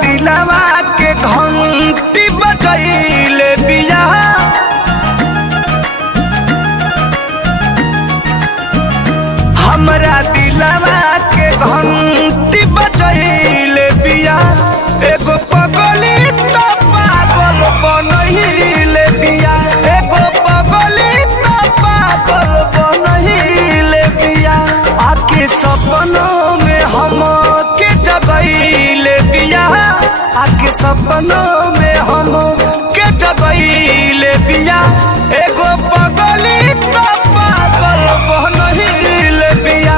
दिलवा के घंटी बजैले बिया। हमरा दिलवा के घंटी बजैले बिया। एगो पगली तो पागल बनैले बिया। एगो पगली तो पागल बनैले बिया। आके सपनों में हम के जगैले बिया। आके सपनों में हम के जगैले बिया। एगो पगली तो पागल बनैले बिया।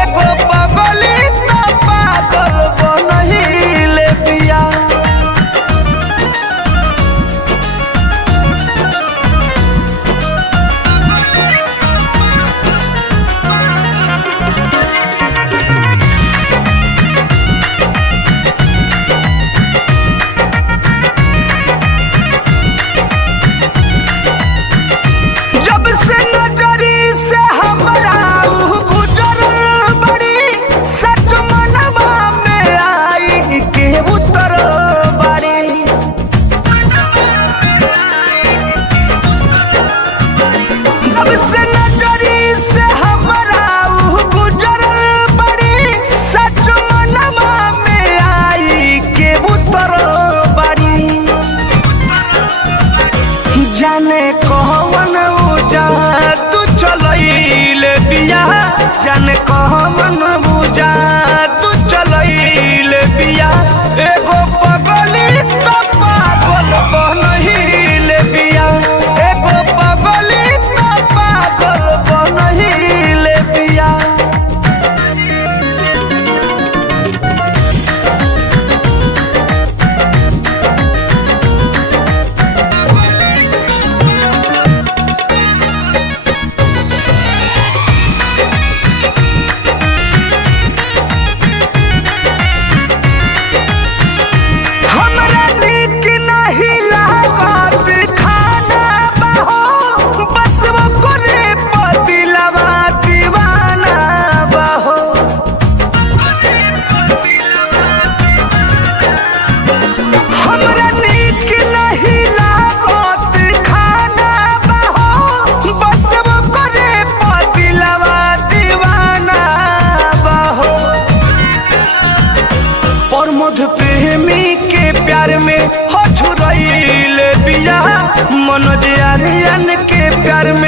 एगो पगली तो पागल बनैले बिया। जब से नजरी से हमरा गुजरल बड़ी, सच मनवा में आई के उतरल बड़ी। जब से नजरी से हमरा गुजरल बड़ी, सच मनवा में आई के उतरल बड़ी। जाने कौन तू चलैले बिया। जाने कौन बुझा तू चलैले बिया। एगो पगली तो पागल बनैले बिया। एगो पगली तो पागल बनैले बिया। हमरा नीक नहीं लागत खाना बहो, बस ओकरे पर दिलवा दीवाना बहो। हमरा नीक नहीं लागत खाना बहो, बस ओकरे पर दिलवा दीवाना बहो। प्रमोद प्रेमी के प्यार में हो छुरैले बिया। मनोज आर्यन के प्यार में